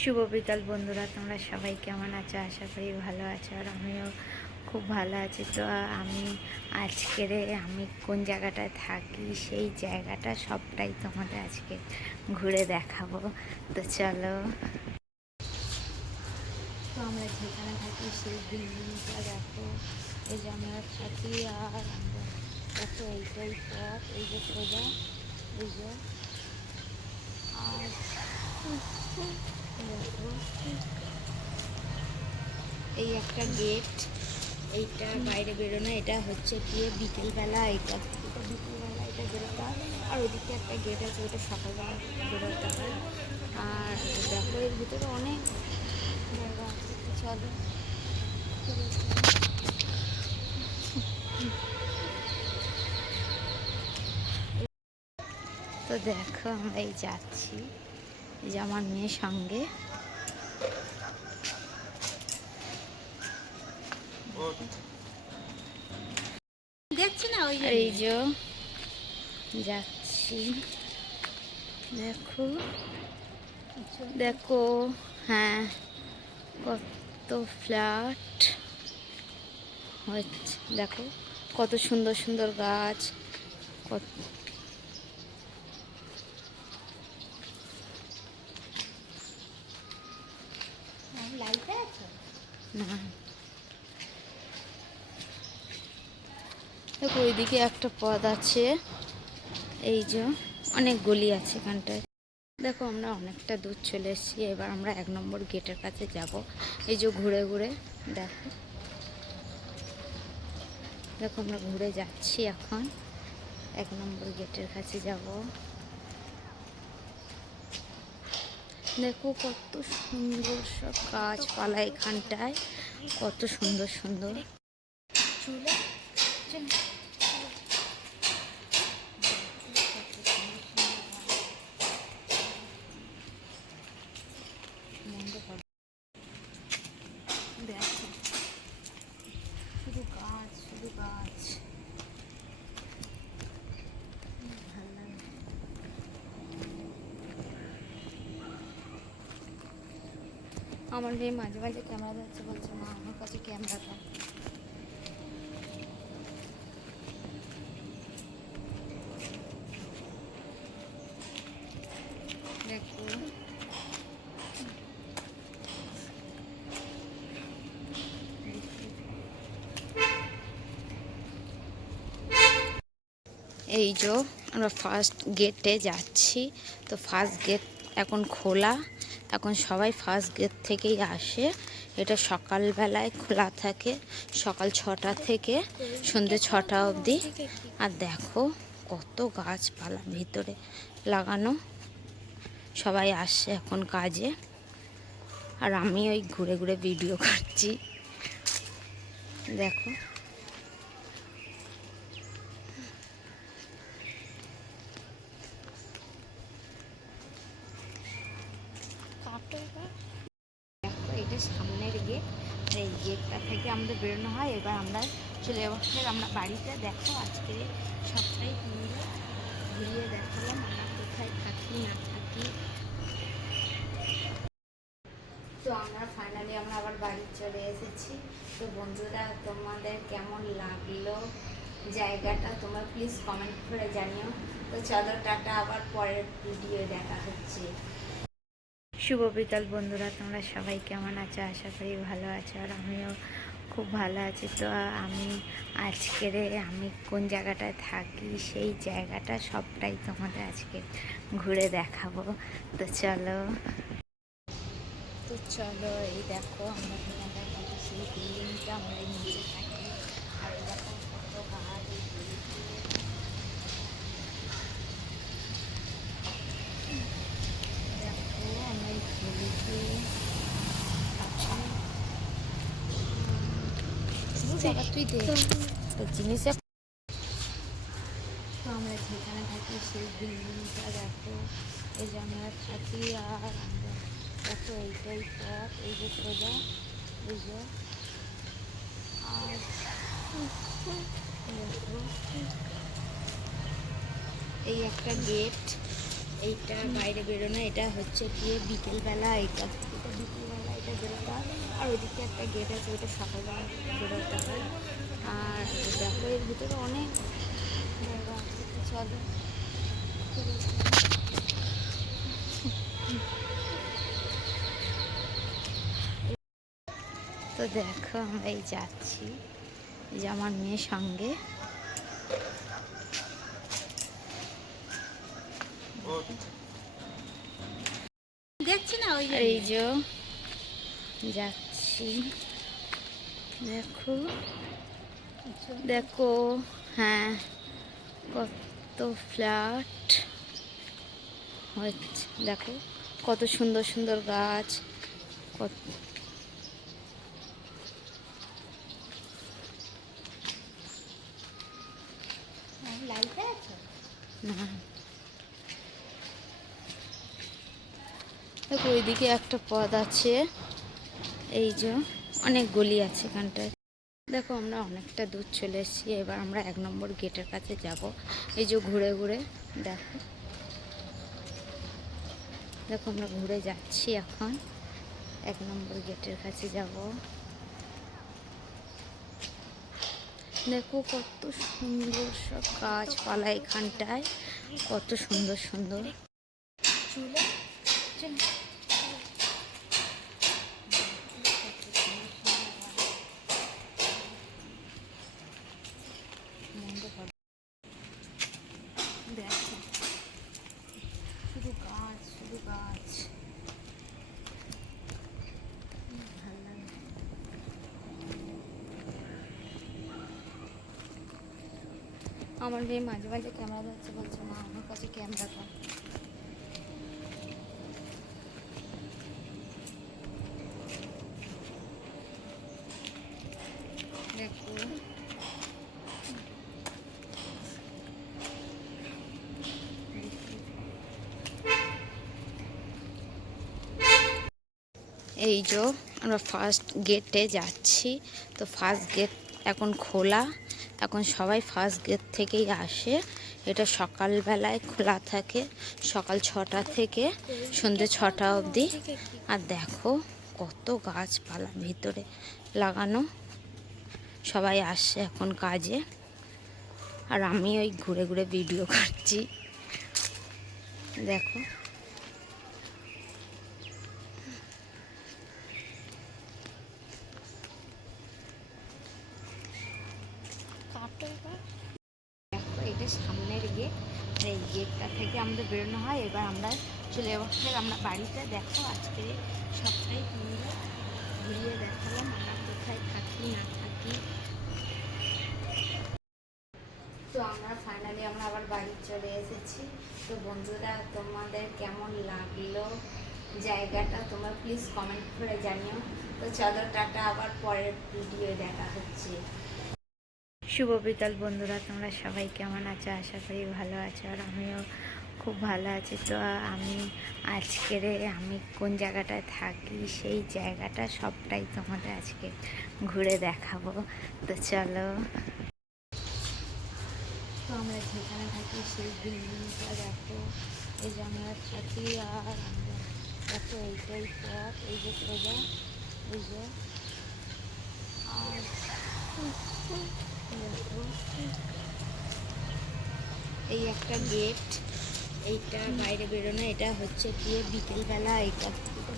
শুভ বিকাল বন্ধুরা, তোমরা সবাই কেমন আছো? আশা করি ভালো আছো, আর আমিও খুব ভালো আছি। তো আমি আমি কোন জায়গাটায় থাকি সেই জায়গাটা সবটাই তোমাদের আজকে ঘুরে দেখাবো। তো চলো। তো আমরা যেখানে থাকি সেই বিল্ডিংটা দেখো, এই যে আমরা থাকি। আর আমরা দেখো এইটাই পথ, এই যে সোজা, এই যে। আর দেখো এই একটা গেট, এইটা বাইরে বেরোনো, এটা হচ্ছে গিয়ে বিকেলবেলা, এটা বিকেলবেলা এটা বেরোতে হয়। আর ওদিকে একটা গেট আছে, ওটা সকালবেলা বেরোতে হয়। আর দেখো এর ভিতরে অনেক জায়গা আছে। তো চলো। তো দেখো আমরা এই যাচ্ছি, এই যে আমার মেয়ের সঙ্গে। দেখছি না, ওই এই যে যাচ্ছি, দেখো দেখো। হ্যাঁ, কত ফ্ল্যাট হচ্ছে, দেখো কত সুন্দর সুন্দর গাছ। কত না, দেখো ওইদিকে একটা পথ আছে, এই যে অনেক গলি আছে এখানটায়। দেখো আমরা অনেকটা দূর চলে এসেছি, এবার আমরা 1 নম্বর গেটের কাছে যাব। এই যে ঘুরে ঘুরে দেখো, দেখো আমরা ঘুরে যাচ্ছি এখন, 1 নম্বর গেটের কাছে যাব। দেখো কত সুন্দর সব গাছপালা এখানটায়, কত সুন্দর সুন্দর। দেখো শুধু গাছ, শুধু গাছ। ভালো লাগে। আমার মেয়ে মাঝে মাঝে ক্যামেরা ধরছে, বলছে মা আমার কাছে ক্যামেরা দাও। দেখো এই যে আমরা ফার্স্ট গেটে যাচ্ছি। তো ফার্স্ট গেট এখন খোলা, এখন সবাই ফার্স্ট গেট থেকেই আসে। এটা সকালবেলায় খোলা থাকে, সকাল 6টা থেকে সন্ধ্যে 6টা অবধি। আর দেখো কত গাছপালা ভিতরে লাগানো, সবাই আসছে এখন কাজে। আর আমি ওই ঘুরে ঘুরে ভিডিও করছি, দেখো। দেখো এটা সামনের গেট, এই গেটটা থেকে আমাদের বেরোনো হয়। এবার আমরা চলে যাবো আমরা বাড়িতে। দেখো আজকে সবটাই ঘুরিয়ে দেখালাম আমরা কোথায় থাকি না থাকি। তো আমরা ফাইনালি আবার বাড়ি চলে এসেছি। তো বন্ধুরা, তোমাদের কেমন লাগলো জায়গাটা তোমরা প্লিজ কমেন্ট করে জানিও। তো চলো টাটা, আবার পরের ভিডিও দেখা হচ্ছে। শুভ বিকাল বন্ধুরা, তোমরা সবাই কেমন আছো? আশা করি ভালো আছো, আর আমিও খুব ভালো আছি। তো আমি কোন জায়গাটায় থাকি সেই জায়গাটা সবটাই তোমাদের আজকে ঘুরে দেখাবো। তো চলো। তো চলো, এই দেখো আমরা যেখানটায় থাকি সেই বিল্ডিংটা, আমরা নিচে থাকি। আর এই দেখো কত গাছ, দেখো আমরা এই গলিতে তুই তো জিনিসে। তো আমরা যেখানে থাকি সেই বিল্ডিংটা দেখো, এই যে আমরা থাকি। আর আমরা দেখো এইটাই পথ, এই যে সোজা, এই যে। আর দেখো এই একটা গেট, এইটা বাইরে বেরোনো, এটা হচ্ছে গিয়ে বিকেলবেলা, এটা বিকেলবেলা এটা বেরোতে হয়। আর ওইদিকে একটা গেট আছে, ওইটা সকালবেলা বেরোতে হয়। আর দেখো এর ভিতরে অনেক জায়গা আছে, তো চলো। তো দেখো আমরা এই যাচ্ছি, এই যে আমার মেয়ের সঙ্গে। দেখছি না ওই এই যে যাচ্ছি, দেখো দেখো, হ্যাঁ কত ফ্ল্যাট হচ্ছে, দেখো কত সুন্দর সুন্দর গাছ, কত না। দেখো ওইদিকে একটা পথ আছে, এই যে অনেক গলি আছে এখানটায়। দেখো আমরা অনেকটা দূর চলে এসেছি, এবার আমরা 1 নম্বর গেটের কাছে যাব। এই যে ঘুরে ঘুরে দেখো, দেখো আমরা ঘুরে যাচ্ছি এখন, 1 নম্বর গেটের কাছে যাব। দেখো কত সুন্দর সব গাছপালা এখানটায়, কত সুন্দর সুন্দর। দেখো শুধু গাছ, শুধু গাছ, ভালো লাগে। আমার মেয়ে মাঝে মাঝে ক্যামেরা ধরছে, বলছে মা আমার কাছে ক্যামেরা কর। দেখো এই যে আমরা ফার্স্ট গেটে যাচ্ছি, তো ফার্স্ট গেট এখন খোলা, এখন সবাই ফার্স্ট গেট থেকেই আসে। এটা সকালবেলায় খোলা থাকে, সকাল 6টা থেকে সন্ধ্যে 6টা অবধি। আর দেখো কত গাছপালা ভিতরে লাগানো, সবাই আসছে এখন কাজে। আর আমি ওই ঘুরে ঘুরে ভিডিও করছি, দেখো দেখো এটা সামনের গেট, এই গেটটা থেকে আমাদের বেরোনো হয়। এবার আমরা চলে যাবো আমরা বাড়িতে। দেখো আজকে সবটাই ঘুরিয়ে দেখালাম আমরা কোথায় থাকি না থাকি। তো আমরা ফাইনালি আমরা আবার বাড়ি চলে এসেছি। তো বন্ধুরা তোমাদের কেমন লাগলো জায়গাটা তোমরা প্লিজ কমেন্ট করে জানিও। তো চলো টাটা, আবার পরের ভিডিও দেখা হচ্ছে। শুভ বিকাল বন্ধুরা, তোমরা সবাই কেমন আছো? আশা করি ভালো আছো, আর আমিও খুব ভালো আছি। তো আমি কোন জায়গাটায় থাকি সেই জায়গাটা সবটাই তোমাদের আজকে ঘুরে দেখাবো। তো চলো। তো আমরা যেখানে থাকি সেই বিল্ডিংটা দেখো, এই যে আমরা থাকি। আর আমরা দেখো এইটাই পথ, এই যে সোজা, এই যে। আর দেখো এই একটা গেট, এইটা বাইরে বেরোনো, এটা হচ্ছে গিয়ে বিকেলবেলা, এটা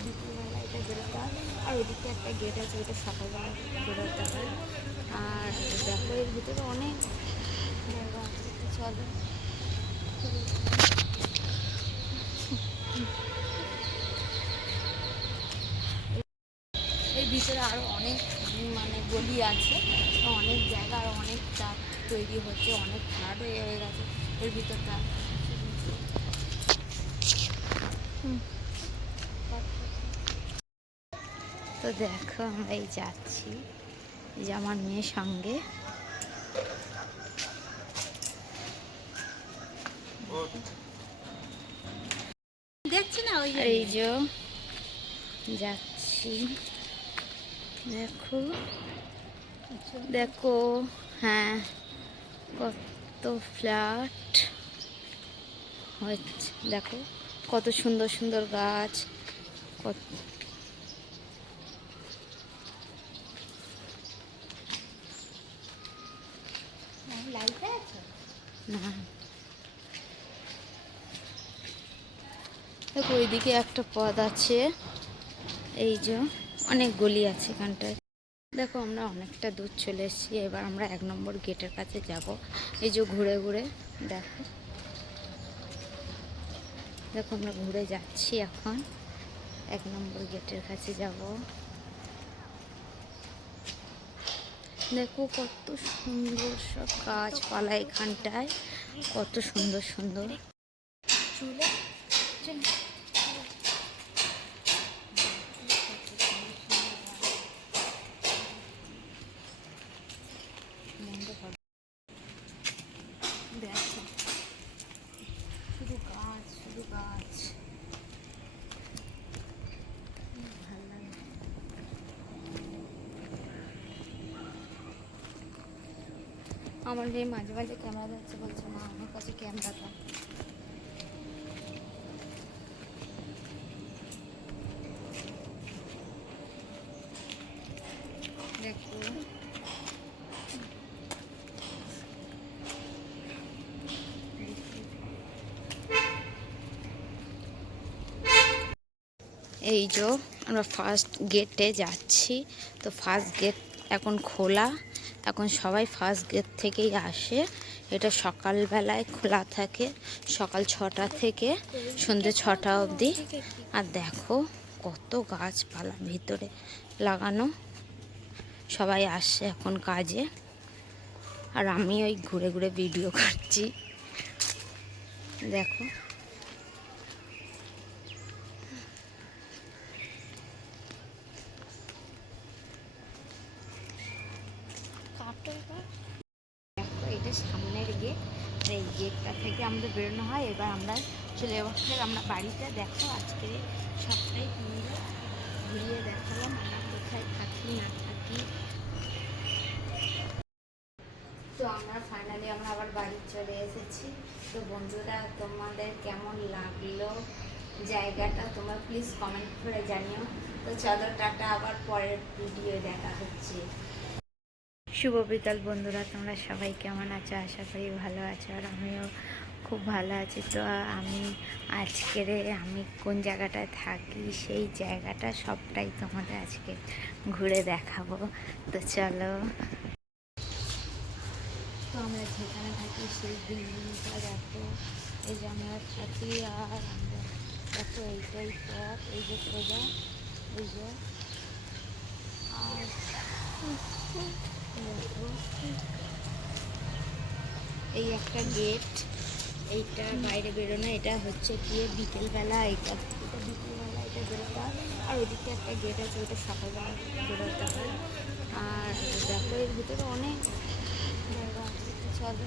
বিকেলবেলা এটা বেরোতে হয়। আর ওইদিকে একটা গেট আছে, ওইটা সকালবেলা বেরোতে হয়। আর দেখো এর ভিতরে অনেক জায়গা আছে, তো চলো। এর ভিতরে আরও অনেক মানে গলি আছে, অনেক জায়গা, আর অনেক চাপ তৈরি হচ্ছে, অনেক ফ্ল্যাট হয়ে গেছে এর ভিতরটা। তো দেখো আমরা এই যাচ্ছি, এই যে আমার মেয়ের সঙ্গে। দেখছি না ওই এই যে যাচ্ছি, দেখো দেখো, হ্যাঁ কত ফ্ল্যাট হচ্ছে, দেখো কত সুন্দর সুন্দর গাছ। কত না, দেখো ওইদিকে একটা পথ আছে, এই যে অনেক গলি আছে এখানটায়। দেখো আমরা অনেকটা দূর চলে এসেছি, এবার আমরা 1 নম্বর গেটের কাছে যাব। এই যে ঘুরে ঘুরে দেখো, দেখো আমরা ঘুরে যাচ্ছি এখন, 1 নম্বর গেটের কাছে যাব। দেখো কত সুন্দর সব গাছপালা এখানটায়, কত সুন্দর সুন্দর। দেখো শুধু গাছ শুধু গাছ, ভালো লাগে। আমার যে মাঝে মাঝে ক্যামেরা ধরছে, বলছে মা আমার কাছে ক্যামেরাটা। দেখো এই যে আমরা ফার্স্ট গেটে যাচ্ছি, তো ফার্স্ট গেট এখন খোলা, এখন সবাই ফার্স্ট গেট থেকেই আসে। এটা সকালবেলায় খোলা থাকে, সকাল 6টা থেকে সন্ধ্যে 6টা অবধি। আর দেখো কত গাছপালা ভিতরে লাগানো, সবাই আসছে এখন কাজে, আর আমি ওই ঘুরে ঘুরে ভিডিও করছি। দেখো দেখো এটা সামনের গেট, এই গেটটা থেকে আমাদের বেরোনো হয়। এবার আমরা চলে যাবো আমরা বাড়িতে। দেখো আজকে সবটাই ঘুরিয়ে দেখালাম আমরা কোথায় থাকি না থাকি। তো আমরা ফাইনালি আমরা আবার বাড়ি চলে এসেছি। তো বন্ধুরা তোমাদের কেমন লাগলো জায়গাটা তোমরা প্লিজ কমেন্ট করে জানিও। তো চলো টাটা, আবার পরের ভিডিও দেখা হচ্ছে। শুভ বিকাল বন্ধুরা, তোমরা সবাই কেমন আছো? আশা করি ভালো আছো, আর আমিও খুব ভালো আছি। তো আমি কোন জায়গাটায় থাকি সেই জায়গাটা সবটাই তোমাদের আজকে ঘুরে দেখাবো। তো চলো, তো আমরা যেখানে থাকি সেই বিল্ডিংটা দেখো, এই যে আমরা থাকি। আর আমরা দেখো এইটাই পথ, এই যে সোজা, এই যে আর দেখো এই একটা গেট, এইটা বাইরে বেরোনো। এটা হচ্ছে গিয়ে বিকেলবেলা, এটা বিকেলবেলা এটা বেরোতে হয়। আর ওইদিকে একটা গেট আছে, ওইটা সকালবেলা বেরোতে হয়। আর দেখো এর ভিতরে অনেক জায়গা আছে। চলো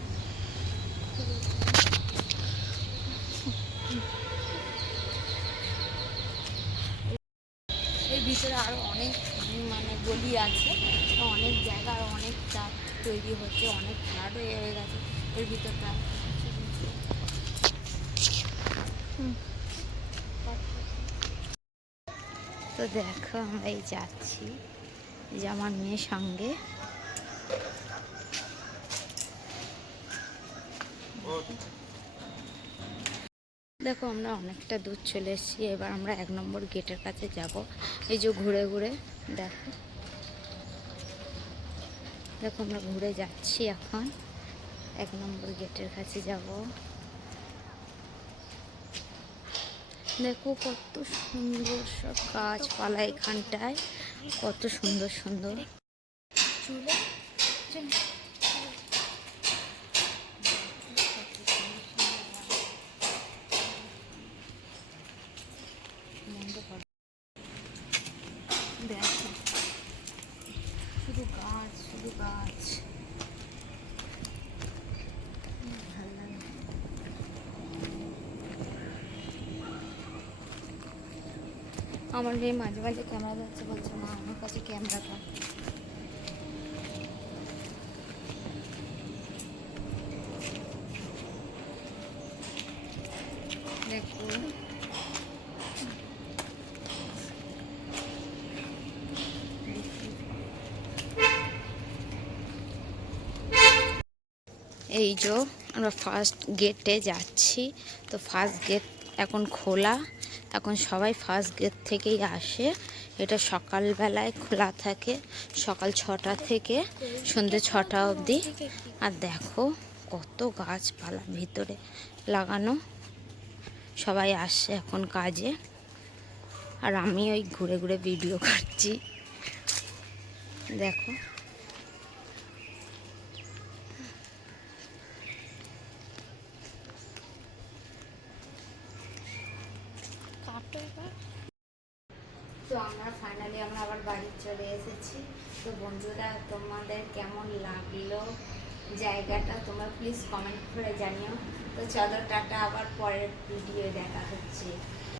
এর ভিতরে আরও অনেক মানে গলি আছে, অনেক জায়গা আর অনেক চাপ তৈরি হচ্ছে, অনেক ফ্ল্যাট হয়ে গেছে এর ভিতরটা। তো দেখো আমরা এই যাচ্ছি, এই যে আমার মেয়ের সঙ্গে। দেখো আমরা অনেকটা দূর চলে এসেছি, এবার আমরা 1 নম্বর গেটের কাছে যাব। এই যে ঘুরে ঘুরে দেখো, দেখো আমরা ঘুরে যাচ্ছি এখন, 1 নম্বর গেটের কাছে যাব। দেখো কত সুন্দর সব গাছপালা এখানটায়, কত সুন্দর সুন্দর। দেখো শুধু গাছ শুধু গাছ, ভালো লাগে। আমার মেয়ে মাঝে মাঝে ক্যামেরা ধরছে, বলছে মা আমার কাছে ক্যামেরাটা। দেখো এই যে আমরা ফার্স্ট গেটে যাচ্ছি। তো ফার্স্ট গেট এখন খোলা, এখন সবাই ফার্স্ট গেট থেকেই আসে। এটা সকালবেলায় খোলা থাকে, সকাল 6টা থেকে সন্ধ্যে 6টা অবধি। আর দেখো কত গাছপালা ভিতরে লাগানো, সবাই আসছে এখন কাজে। আর আমি ওই ঘুরে ঘুরে ভিডিও করছি, দেখো। তো আমরা ফাইনালি আবার বাড়ি চলে এসেছি। তো বন্ধুরা, তোমাদের কেমন লাগলো জায়গাটা তোমরা প্লিজ কমেন্ট করে জানিও। তো চলো টাটা, আবার পরের ভিডিও দেখা হচ্ছে।